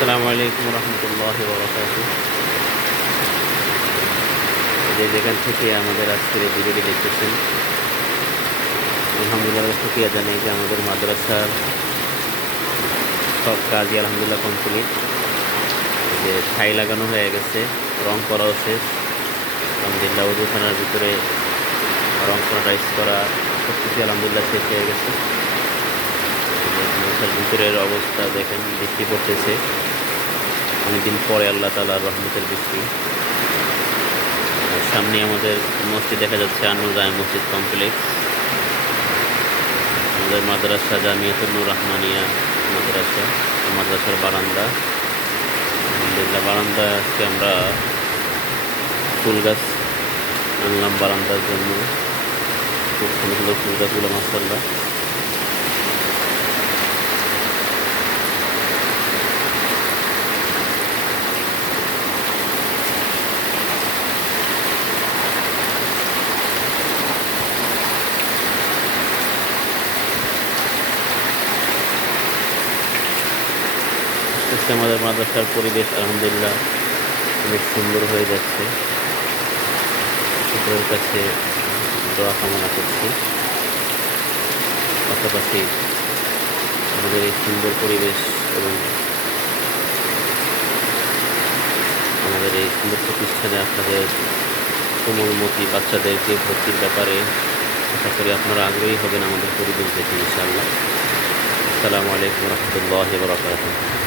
আসসালামু আলাইকুম রহমতুল্লাহি ওয়া বারাকাতুহু। যে যেখান থেকে আমাদের আজকের এই ভিডিওটি দেখতেছেন, আলহামদুলিল্লাহ শুকরিয়া জানাই যে আমাদের মাদ্রাসার সব কাজই আলহামদুলিল্লাহ কমপ্লিট। যে ছাই লাগানো হয়ে গেছে, রং করাও শেষ। আলহামদুলিল্লাহ ওজুখানার ভিতরে রং করা, টাইস করা সব কিছু আলহামদুলিল্লাহ শেষ হয়ে গেছে। মাদ্রাসার ভিতরের অবস্থা দেখেন, বৃষ্টি পড়তেছে অনেকদিন পরে, আল্লাহ তাআলার রহমতের বৃষ্টি। সামনে আমাদের মসজিদ দেখা যাচ্ছে, আনোয়ার জামে মসজিদ কমপ্লেক্স। আমাদের মাদ্রাসা জামিয়াতুন নূর রাহমানিয়া মাদ্রাসার বারান্দা। আলহামদুলিল্লাহ বারান্দা আজকে আমরা ফুল গাছ আনলাম বারান্দার জন্য। খুব সুন্দর সুন্দর ফুল গাছগুলো মাশাআল্লাহ। আমাদের মাদ্রাসার পরিবেশ আলহামদুলিল্লাহ অনেক সুন্দর হয়ে যাচ্ছে। সকলের কাছে দোয়া কামনা করছি। পাশাপাশি আমাদের এই সুন্দর পরিবেশ এবং আমাদের এই সুন্দর প্রতিষ্ঠানে আপনাদের কোমলমতি বাচ্চাদেরকে ভর্তির ব্যাপারে আশা করি আপনারা আগ্রহী হবেন আমাদের পরিবেশ দেখে ইনশাআল্লাহ। আসসালামু আলাইকুম রহমতুল্লাহি ওয়া বারাকাতুহু।